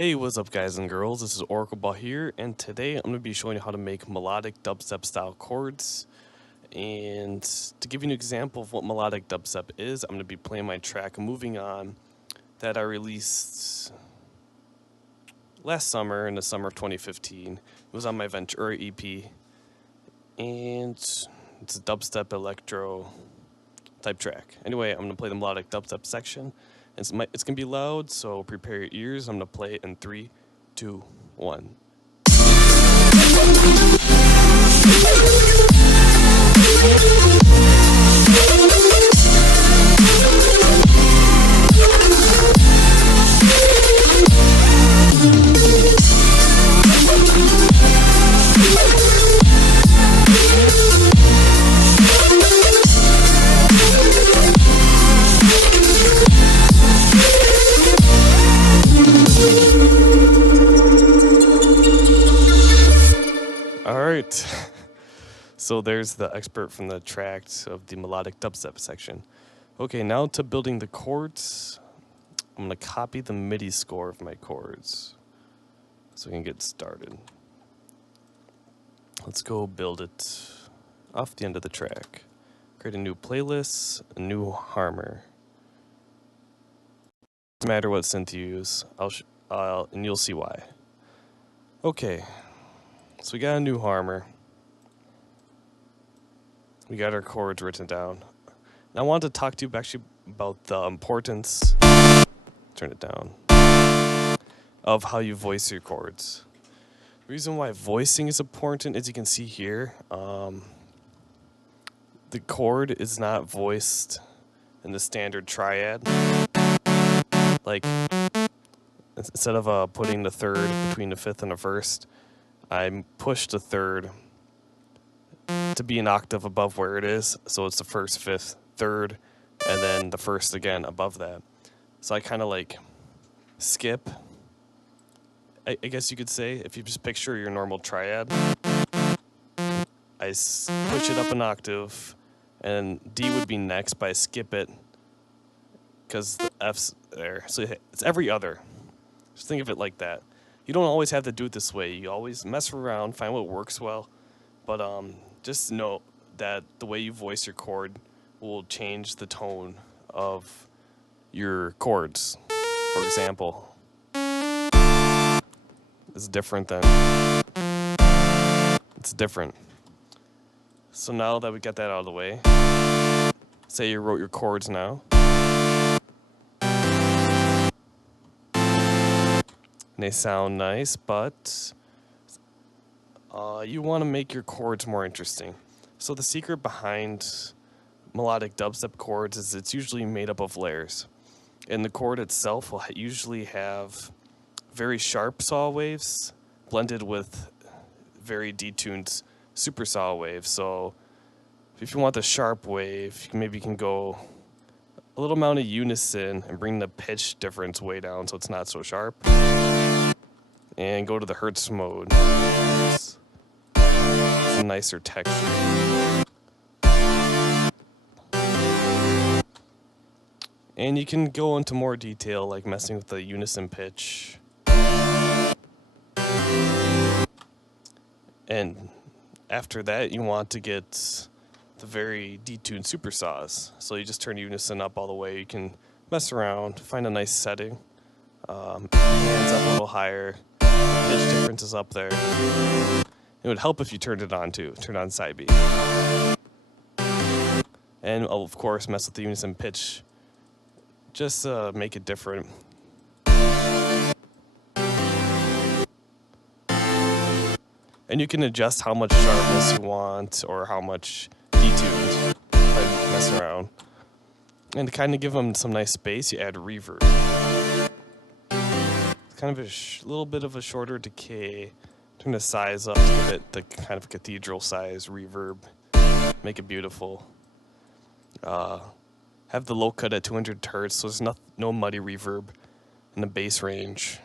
Hey, what's up guys and girls, this is Oracleball here, and today I'm going to be showing you how to make melodic dubstep style chords. And to give you an example of what melodic dubstep is, I'm going to be playing my track Moving On that I released last summer, in the summer of 2015. It was on my Ventura EP, and it's a dubstep electro type track. Anyway, I'm going to play the melodic dubstep section. It's going to be loud, so prepare your ears. I'm going to play it in 3, 2, 1. Alright, so there's the expert from the track of the melodic dubstep section. Okay, now to building the chords. I'm going to copy the MIDI score of my chords so we can get started. Let's go build it off the end of the track. Create a new playlist, a new harmor. No matter what synth you use, and you'll see why. Okay. So we got a new harmor. We got our chords written down. And I wanted to talk to you actually about the importance, turn it down, of how you voice your chords. The reason why voicing is important, as you can see here, the chord is not voiced in the standard triad. Like, instead of putting the third between the fifth and the first, I pushed the third to be an octave above where it is, so it's the first, fifth, third, and then the first again above that. So I kind of like skip, I guess you could say, if you just picture your normal triad. I push it up an octave, and D would be next, but I skip it because the F's there. So it's every other. Just think of it like that. You don't always have to do it this way. You always mess around, find what works well. But just know that the way you voice your chord will change the tone of your chords. For example, it's different than... It's different. So now that we got that out of the way, say you wrote your chords now. They sound nice, but you want to make your chords more interesting. So the secret behind melodic dubstep chords is it's usually made up of layers. And the chord itself will usually have very sharp saw waves blended with very detuned super saw waves. So if you want the sharp wave, maybe you can go a little amount of unison and bring the pitch difference way down so it's not so sharp. And go to the Hertz mode. It's a nicer texture. And you can go into more detail, like messing with the unison pitch. And after that, you want to get the very detuned super saws. So you just turn unison up all the way. You can mess around, find a nice setting. Hands up a little higher. Pitch difference is up there. It would help if you turned it on too. Turn on side B. And of course, mess with the unison pitch. Just make it different. And you can adjust how much sharpness you want or how much detuned by messing around. And to kind of give them some nice space, you add reverb. Kind of a little bit of a shorter decay. Turn the size up to give it the kind of cathedral size reverb. Make it beautiful. Have the low cut at 200 Hz, so there's no muddy reverb in the bass range.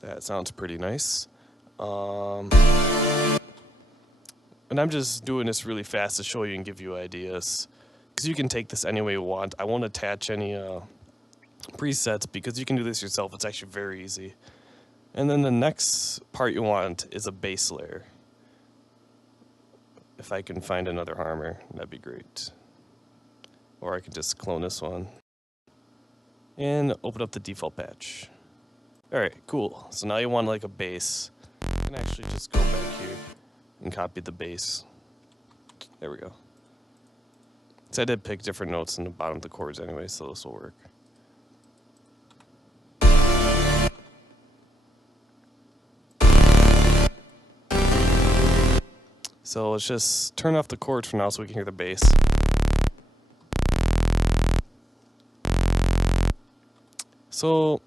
That sounds pretty nice. And I'm just doing this really fast to show you and give you ideas. Because you can take this any way you want. I won't attach any presets because you can do this yourself. It's actually very easy. And then the next part you want is a bass layer. If I can find another harmor, that'd be great. Or I can just clone this one. And open up the default patch. Alright, cool. So now you want like a bass. You can actually just go back here and copy the bass. There we go. So I did pick different notes in the bottom of the chords anyway, so this will work. So let's just turn off the chords for now so we can hear the bass. So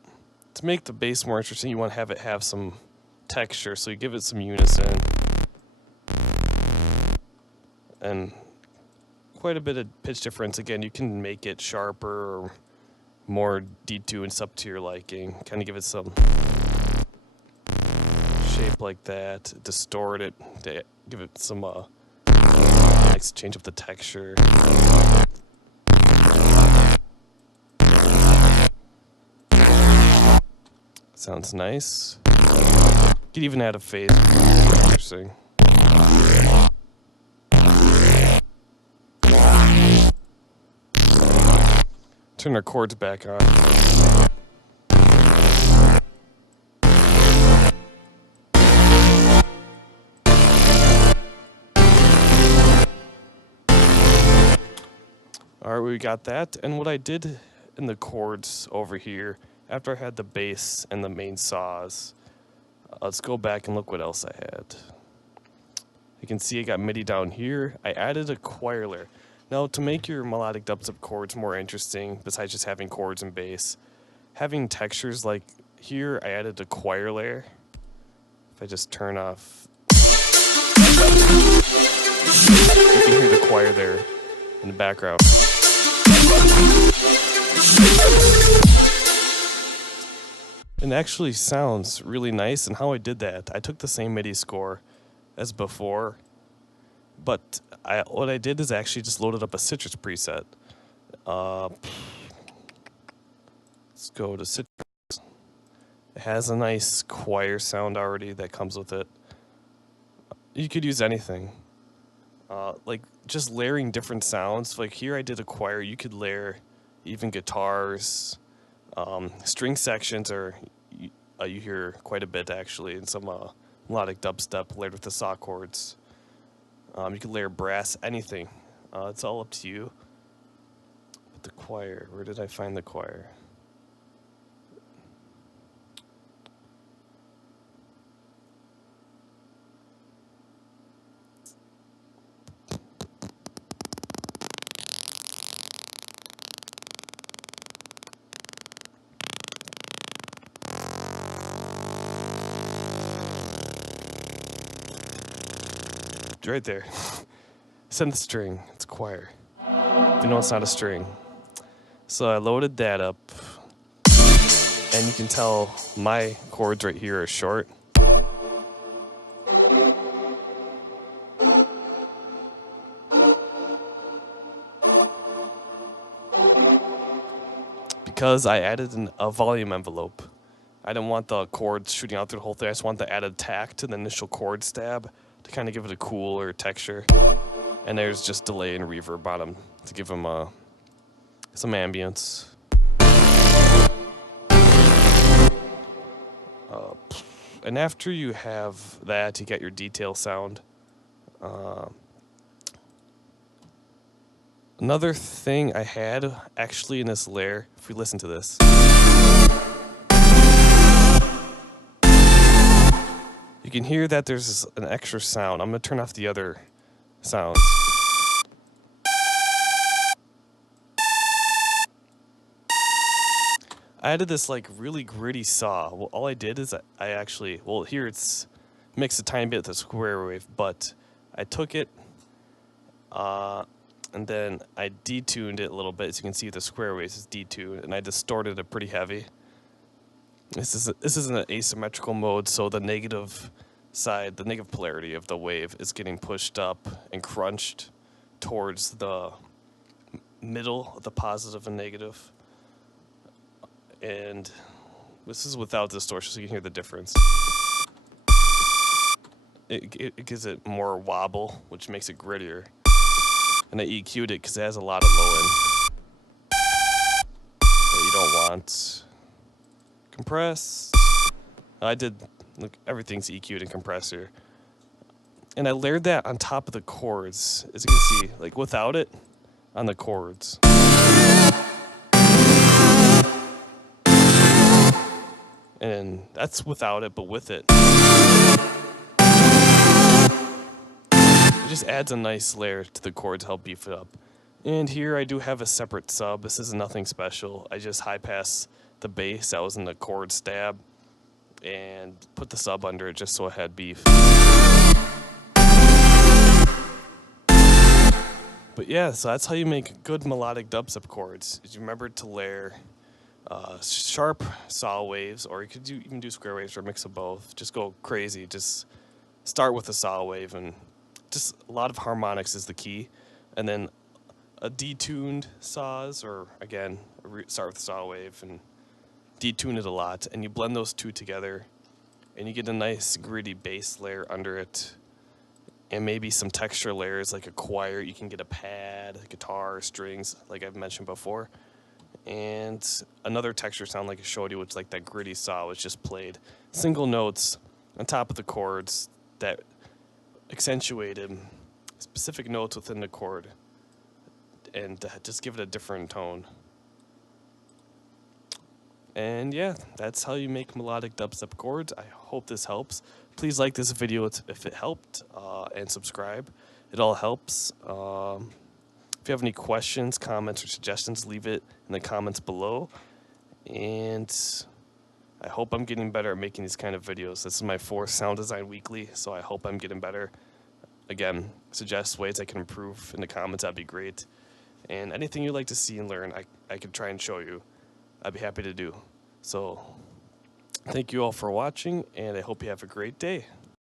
to make the bass more interesting, you want to have it have some texture, so you give it some unison. And quite a bit of pitch difference. Again, you can make it sharper or more detuned. It's up to your liking. Kind of give it some shape like that. Distort it. Give it some change up the texture. Sounds nice. You could even add a phase. Interesting. Turn our chords back on. Alright, we got that. And what I did in the chords over here, after I had the bass and the main saws, let's go back and look what else I had. You can see I got MIDI down here. I added a choir layer. Now, to make your melodic dubstep chords more interesting, besides just having chords and bass, having textures like here, I added a choir layer. If I just turn off, you can hear the choir there in the background. It actually sounds really nice, and how I did that, I took the same MIDI score as before, but what I did is actually just loaded up a Citrus preset. Let's go to Citrus. It has a nice choir sound already that comes with it. You could use anything. Like just layering different sounds. Like here I did a choir. You could layer even guitars. String sections are you hear quite a bit actually in some melodic dubstep layered with the saw chords. You could layer brass, anything. It's all up to you. But the choir, where did I find the choir? Right there. Synth string. It's choir. You know it's not a string. So I loaded that up. And you can tell my chords right here are short. Because I added a volume envelope. I didn't want the chords shooting out through the whole thing. I just want the added tack to the initial chord stab to kind of give it a cooler texture. And there's just delay and reverb on them to give them some ambience. And after you have that, you get your detail sound. Another thing I had actually in this layer, if we listen to this. You can hear that there's an extra sound. I'm going to turn off the other sounds. I added this like really gritty saw. Well, all I did is I actually, well here it's mixed a tiny bit with the square wave, but I took it and then I detuned it a little bit. So you can see the square waves is detuned, and I distorted it pretty heavy. This is in an asymmetrical mode, so the negative side, the negative polarity of the wave is getting pushed up and crunched towards the middle of the positive and negative. And this is without distortion, so you can hear the difference. It gives it more wobble, which makes it grittier. And I EQ'd it because it has a lot of low end that you don't want. Compress. I did, look, everything's EQ'd and compressor. And I layered that on top of the chords, as you can see, like without it, on the chords. And that's without it, but with it. It just adds a nice layer to the chords, help beef it up. And here I do have a separate sub. This is nothing special. I just high pass the bass that was in the chord stab and put the sub under it just so it had beef. But yeah, so that's how you make good melodic dubstep chords. Is you remember to layer sharp saw waves, or you could even do square waves or a mix of both. Just go crazy. Just start with a saw wave, and just a lot of harmonics is the key. And then a detuned saws, or again, start with a saw wave and detune it a lot. And you blend those two together, and you get a nice gritty bass layer under it. And maybe some texture layers like a choir. You can get a pad, guitar, strings, like I've mentioned before. And another texture sound like I showed you, which is like that gritty saw, which just played single notes on top of the chords that accentuated specific notes within the chord and just give it a different tone. And yeah, that's how you make melodic dubstep chords. I hope this helps. Please like this video if it helped, and subscribe. It all helps. If you have any questions, comments, or suggestions, leave it in the comments below. And I hope I'm getting better at making these kind of videos. This is my 4th Sound Design Weekly, so I hope I'm getting better. Again, suggest ways I can improve in the comments. That'd be great. And anything you'd like to see and learn, I could try and show you. I'd be happy to do. So thank you all for watching, and I hope you have a great day.